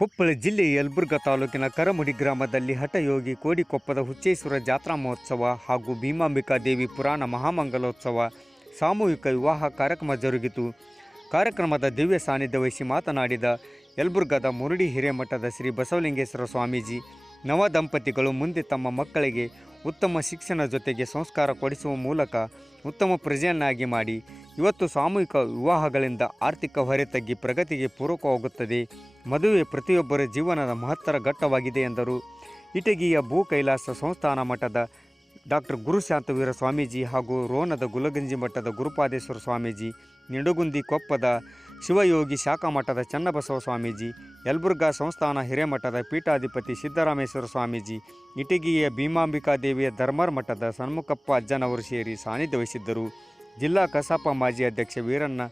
ಕೊಪ್ಪಳ ಜಿಲ್ಲೆ ಯಲಬುರ್ಗಾ ತಾಲೂಕಿನ ಕರಮುಡಿ ಗ್ರಾಮದಲ್ಲಿ ಹಠಯೋಗಿ ಕೋಡಿಕೊಪ್ಪದ ಹುಚ್ಚೇಶ್ವರ ಜಾತ್ರಾ ಮಹೋತ್ಸವ ಹಾಗೂ ಭೀಮಾಂಬಿಕಾ ದೇವಿ ಪುರಾಣ ಮಹಾಮಂಗಲೋತ್ಸವ ಸಾಮೂಹಿಕ ವಿವಾಹ ಕಾರ್ಯಕ್ರಮ ಜರುಗಿತು. ಕಾರ್ಯಕ್ರಮದ ದಿವ್ಯ ಸಾನ್ನಿಧ್ಯ ವಹಿಸಿ ಮಾತನಾಡಿದ ಯಲಬುರ್ಗಾದ ಮುರುಡಿ ಹಿರೇಮಠದ ಶ್ರೀ ಬಸವಲಿಂಗೇಶ್ವರ ಸ್ವಾಮೀಜಿ, ನವ ದಂಪತಿಗಳು ಮುಂದೆ ತಮ್ಮ ಮಕ್ಕಳಿಗೆ ಉತ್ತಮ ಶಿಕ್ಷಣ ಜೊತೆಗೆ ಸಂಸ್ಕಾರ ಕೊಡಿಸುವ ಮೂಲಕ ಉತ್ತಮ ಪ್ರಜೆಯನ್ನಾಗಿ ಮಾಡಿ, ಇವತ್ತು ಸಾಮೂಹಿಕ ವಿವಾಹಗಳಿಂದ ಆರ್ಥಿಕ ಹೊರೆ ತಗ್ಗಿ ಪ್ರಗತಿಗೆ ಪೂರಕವಾಗುತ್ತದೆ. ಮದುವೆ ಪ್ರತಿಯೊಬ್ಬರ ಜೀವನದ ಮಹತ್ತರ ಘಟ್ಟವಾಗಿದೆ ಎಂದರು. ಇಟಗಿಯ ಭೂ ಕೈಲಾಸ ಸಂಸ್ಥಾನ ಮಠದ ಡಾಕ್ಟರ್ ಗುರುಶಾಂತವೀರ ಸ್ವಾಮೀಜಿ ಹಾಗೂ ರೋಣದ ಗುಲಗಂಜಿ ಮಠದ ಗುರುಪಾದೇಶ್ವರ ಸ್ವಾಮೀಜಿ, ನಿಡಗುಂದಿ ಕೊಪ್ಪದ ಶಿವಯೋಗಿ ಶಾಖಾ ಮಠದ ಚನ್ನಬಸವ ಸ್ವಾಮೀಜಿ, ಯಲ್ಬುರ್ಗಾ ಸಂಸ್ಥಾನ ಹಿರೇಮಠದ ಪೀಠಾಧಿಪತಿ ಸಿದ್ದರಾಮೇಶ್ವರ ಸ್ವಾಮೀಜಿ, ಇಟಗಿಯ ಭೀಮಾಂಬಿಕಾ ದೇವಿಯ ಧರ್ಮರ್ ಮಠದ ಸಣ್ಮುಖಪ್ಪ ಅಜ್ಜನವರು ಸೇರಿ ಸಾನ್ನಿಧ್ಯ ವಹಿಸಿದ್ದರು. ಜಿಲ್ಲಾ ಕಸಾಪ ಮಾಜಿ ಅಧ್ಯಕ್ಷ Veeranna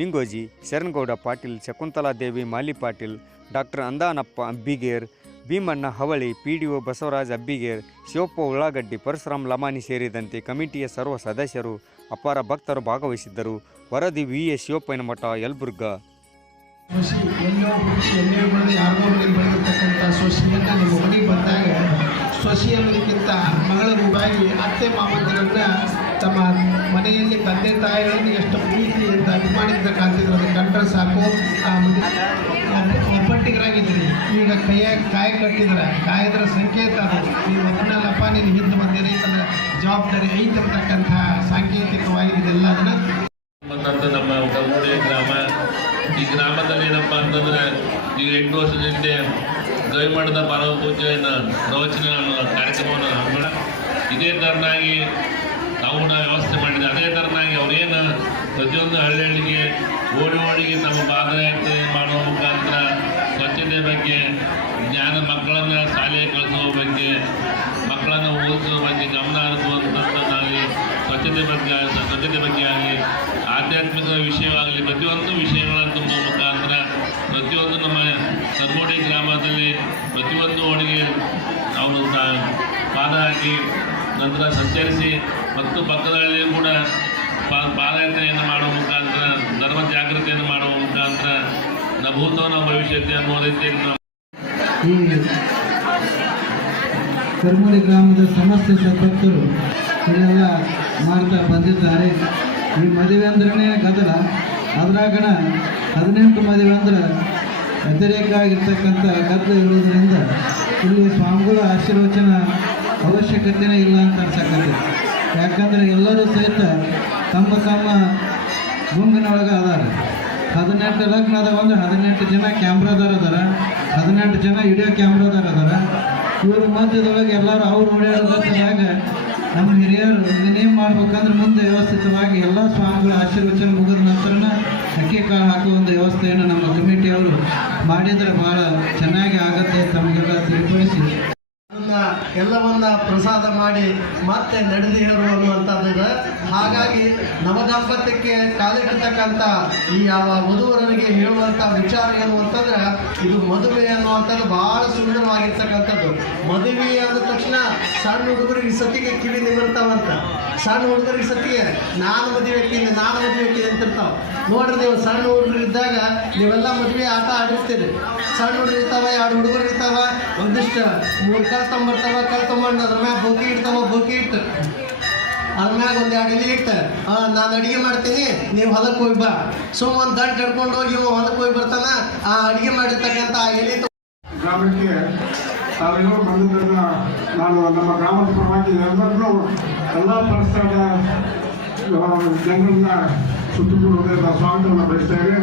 Ningoji, Sharanagouda Patil, Shakuntala Devi, Mali Patil, doctor Andanappa Ambiger, Bheemanna Havali P D O Basavaraj Abbiger Shivappa Ullagaddi, Parashuram Lamani ಸೇರಿದಂತೆ ಕಮಿಟಿಯ ಸರ್ವ ಸದಸ್ಯರು ಅಪಾರ ಭಕ್ತರು ಭಾಗವಹಿಸಿದ್ದರು. ವರದಿ ವಿ ಎ ಶಿವಪ್ಪನ ಮಠ ಯಲ್ಬುರ್ಗ. ಸೊಸಿ ಎಲ್ಲೋ ಹುಟ್ಟಿ ಎಲ್ಲೇ ಬೆಳೆದು ಯಾರಿಗೋ ಮನೆಗೆ ಬೆಳೆದಿರ್ತಕ್ಕಂಥ ಸೊಸಿಯನ್ನು ನಿಮ್ಮ ಮನೆಗೆ ಬಂದಾಗ ಸೊಸಿ ಅನ್ನೋದಕ್ಕಿಂತ ಮಗಳ ರೂಪಾಯಿ ಅತ್ತೆ ತಮ್ಮ ಮನೆಯಲ್ಲಿ ತಂದೆ ತಾಯಿಗಳನ್ನು ಎಷ್ಟು ಪ್ರೀತಿಯಿಂದ ಅಂತ ಕಾಣ್ತಿದ್ರು ಅದು ಕಂಡ್ರೆ ಸಾಕು. ಆ ಒಪ್ಪಟ್ಟಿಗರಾಗಿದ್ರಿ ಈಗ ಕೈಯ ಕಾಯಿ ಕಟ್ಟಿದ್ರೆ, ಕಾಯದ್ರ ಸಂಕೇತ ಅದು. ನೀವು ಒಬ್ಬನಲ್ಲಪ್ಪ ನೀನು ಹಿಂದೆ ಬಂದಿರಿ ಅಂತ ಜವಾಬ್ದಾರಿ ಐತಿರ್ತಕ್ಕಂಥ ಸಾಂಕೇತಿಕವಾಗಿ ಇದೆಲ್ಲ ಅದನ್ನು ನಮ್ಮ ಕಲ್ಮೂಡಿ ಗ್ರಾಮ. ಈ ಗ್ರಾಮದಲ್ಲಿ ಏನಪ್ಪ ಅಂತಂದ್ರೆ ಈಗ ಎಂಟು ವರ್ಷದ ಹಿಂದೆ ಗವಿಮಠದ ಪರಮ ಪೂಜೆಯನ್ನು ಪ್ರವಚನ ಕಾರ್ಯಕ್ರಮವನ್ನು ಇದೇ ಥರನಾಗಿ ನಾವು ವ್ಯವಸ್ಥೆ ಮಾಡಿದೆ. ಅದೇ ಥರನಾಗಿ ಅವರೇನು ಪ್ರತಿಯೊಂದು ಹಳ್ಳಿಗಳಿಗೆ ಓಡಿ ಓಡಿಗೆ ನಮ್ಮ ಪಾದಯಾತ್ರೆ ಮಾಡುವ ಮುಖಾಂತರ ಸ್ವಚ್ಛತೆ ಬಗ್ಗೆ, ಜ್ಞಾನ ಮಕ್ಕಳನ್ನು ಶಾಲೆಗೆ ಕಳಿಸುವ ಬಗ್ಗೆ, ಮಕ್ಕಳನ್ನು ಓದಿಸುವ ಬಗ್ಗೆ ಗಮನ ಹರಿಸುವಂಥದ್ದಾಗಲಿ ಸ್ವಚ್ಛತೆ ಬಗ್ಗೆ ಸ್ವಚ್ಛತೆ ಬಗ್ಗೆ ಆಗಲಿ, ಆಧ್ಯಾತ್ಮಿಕ ವಿಷಯವಾಗಲಿ, ಪ್ರತಿಯೊಂದು ವಿಷಯಗಳನ್ನು ತುಂಬುವ ಮುಖಾಂತರ ಪ್ರತಿಯೊಂದು ನಮ್ಮ ಸರ್ಮೋಡಿ ಗ್ರಾಮದಲ್ಲಿ ಪ್ರತಿಯೊಂದು ಓಣಿಗೆ ಅವರು ಪಾದ ಹಾಕಿ ನಂತರ ಸಂಚರಿಸಿ ಮತ್ತು ಪಕ್ಕದಲ್ಲಿ ಕೂಡ ಪಾದಯಾತ್ರೆಯನ್ನು ಮಾಡುವ ಮುಖಾಂತರ ಧರ್ಮ ಜಾಗೃತಿಯನ್ನು ಮಾಡುವ ಮುಖಾಂತರ ನ ಭೂತೋ ನಮ್ಮ ಭವಿಷ್ಯತೆ ಅನ್ನುವ ರೀತಿಯಲ್ಲಿ ಗ್ರಾಮದ ಸಮಸ್ಯೆ ಸಂಪತ್ತರು ಇದೆಲ್ಲ ಮಾಡ್ತಾ ಬಂದಿದ್ದಾರೆ. ಈ ಮದುವೆ ಅಂದ್ರೆ ಗದಲ. ಅದ್ರಾಗಣ ಹದಿನೆಂಟು ಮದುವೆ ಅಂದ್ರೆ ವ್ಯತಿರೇಕ ಆಗಿರ್ತಕ್ಕಂಥ ಗದ್ದಲ ಇರುವುದರಿಂದ ಇಲ್ಲಿ ಸ್ವಾಮಿಗಳ ಆಶೀರ್ವಚನ ಅವಶ್ಯಕತೆನೇ ಇಲ್ಲ ಅಂತ ಅನ್ಸಕತ್ತೆ. ಯಾಕಂದ್ರೆ ಎಲ್ಲರೂ ಸಹಿತ ತಮ್ಮ ತಮ್ಮ ಗುಂಪಿನೊಳಗೆ ಅದಾರ. ಹದಿನೆಂಟು ಲಗ್ನದ ಒಂದು ಹದಿನೆಂಟು ಜನ ಕ್ಯಾಮ್ರಾದಾರ ಅದಾರ. ಹದಿನೆಂಟು ಜನ ವಿಡಿಯೋ ಕ್ಯಾಮ್ರಾದಾರ ಅದಾರ. ಇವ್ರ ಮಧ್ಯದೊಳಗೆ ಎಲ್ಲರೂ ಅವ್ರು ಓಡಾಡೋದಾಗ ನಮ್ಮ ಹಿರಿಯರು ಇದನ್ನೇನು ಮಾಡ್ಬೇಕಂದ್ರೆ ಮುಂದೆ ವ್ಯವಸ್ಥಿತವಾಗಿ ಎಲ್ಲ ಸ್ವಾಮಿಗಳ ಆಶೀರ್ವಚನ ಮುಗಿದ ನಂತರನ ಅಕ್ಕಿ ಕಾಳು ಹಾಕುವ ಒಂದು ವ್ಯವಸ್ಥೆಯನ್ನು ನಮ್ಮ ಕಮಿಟಿಯವರು ಮಾಡಿದರೆ ಭಾಳ ಚೆನ್ನಾಗಿ ಆಗುತ್ತೆ ತಮಗೆಲ್ಲ ತಿಳಿಪಡಿಸಿ. ಎಲ್ಲವನ್ನ ಪ್ರಸಾದ ಮಾಡಿ ಮತ್ತೆ ನಡೆದು ಹೇಳು ಅನ್ನುವಂಥದ್ದಿದೆ ಹಾಗಾಗಿ ನವದಾಂಪತ್ಯಕ್ಕೆ ಕಾಲಿಟ್ಟಿರ್ತಕ್ಕಂಥ ಈ ಯಾವ ವಧುವರರಿಗೆ ಹೇಳುವಂಥ ವಿಚಾರ ಏನು ಅಂತಂದ್ರೆ, ಇದು ಮದುವೆ ಅನ್ನುವಂಥದ್ದು ಬಹಳ ಸುಂದರವಾಗಿರ್ತಕ್ಕಂಥದ್ದು. ಮದುವೆ ಆದ ತಕ್ಷಣ ಸಣ್ಣ ಹುಡುಗರಿಗೆ ಸತಿಗೆ ಕಿವಿ ನಿಮಿರ್ತಾವಂತ. ಸಣ್ಣ ಹುಡುಗರಿಗೆ ಸತಿಗೆ ನಾನು ಮದುವೆ ಹಾಕಿದ್ದೆ ನಾನು ಮದುವೆ ಹಾಕಿದೆ ಅಂತಿರ್ತಾವ ನೋಡ್ರಿ ನೀವು ಸಣ್ಣ ಹುಡುಗರು ಇದ್ದಾಗ ನೀವೆಲ್ಲ ಮದುವೆ ಆಟ ಆಡಿಸ್ತೀರಿ ಸಣ್ಣ ಹುಡುಗರು ಇರ್ತಾವ, ಎರಡು ಹುಡುಗರು ಇರ್ತಾವ, ಒಂದಿಷ್ಟು ಮೂರು ಕಲ್ ತೊಂಬರ್ತಾವ, ಕಲ್ ತೊಗೊಂಡು ಅದ್ರ ಮ್ಯಾಗ ಬೋಕಿ ಇಡ್ತಾವ ಬೋಕಿ ಇಟ್ಟು. ಅದ್ರ ಮ್ಯಾಗ ಒಂದು ಎರಡು ಇಲ್ಲಿ ಇಟ್ಟು ನಾನು ಅಡಿಗೆ ಮಾಡ್ತೀನಿ, ನೀವು ಹೊಲಕ್ಕೆ ಹೋಗಿ ಬಾ. ಸುಮ್ ಒಂದು ದಂಡ್ ಕಡ್ಕೊಂಡು ಹೋಗಿ ಇವ ಹೊಲಕ್ಕೆ ಹೋಗಿ ಬರ್ತಾನ, ಆ ಅಡಿಗೆ ಮಾಡಿರ್ತಕ್ಕಂಥ ಆ ಎಲೆ ಗ್ರಾಮಕ್ಕೆ ತಾವೆಲ್ಲರೂ ಬಂದಿದ್ದನ್ನು ನಾನು ನಮ್ಮ ಗ್ರಾಮದ ಪರವಾಗಿ ಎಲ್ಲರನ್ನೂ ಎಲ್ಲ ಪರಿಸರದ ಜನರನ್ನ ಸುತ್ತಮುತ್ತ ಸ್ವಾಗತವನ್ನು ಬಯಸ್ತೇವೆ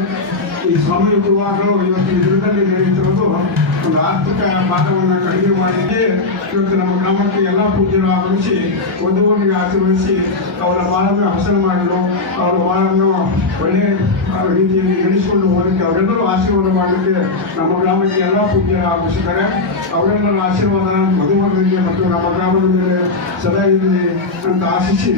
ಈ ಸ್ವಾಮಿ ವಿವಾಹಗಳು ಇವತ್ತು ಈ ದಿನದಲ್ಲಿ ನಡೆಯುತ್ತಿರೋದು ಒಂದು ಆರ್ಥಿಕ ಭಾಗವನ್ನು ಕಡಿಮೆ ಮಾಡಿದ್ದೇ ಇವತ್ತು ನಮ್ಮ ಗ್ರಾಮಕ್ಕೆ ಎಲ್ಲ ಪೂಜೆಗಳು ಆಗಮಿಸಿ ವಧುವರಿಗೆ ಆಶೀರ್ವದಿಸಿ ಅವರ ಬಾಳನ್ನು ಹಸನ ಮಾಡಲು ಅವರ ಬಾಳನ್ನು ಒಳ್ಳೆ ರೀತಿಯಲ್ಲಿ ನಡೆಸಿಕೊಂಡು ಹೋಗಲಿಕ್ಕೆ ಅವರೆಲ್ಲರೂ ಆಶೀರ್ವಾದ ಮಾಡಲಿಕ್ಕೆ ನಮ್ಮ ಗ್ರಾಮಕ್ಕೆ ಎಲ್ಲ ಪೂಜೆಗಳು ಆಗಮಿಸಿದ್ದಾರೆ. ಅವರೆಲ್ಲರ ಆಶೀರ್ವಾದ ಮಧುವರರಿಗೆ ಮತ್ತು ನಮ್ಮ ಗ್ರಾಮದ ಮೇಲೆ ಸದಾ ಇರಲಿ ಅಂತ ಆಶಿಸಿ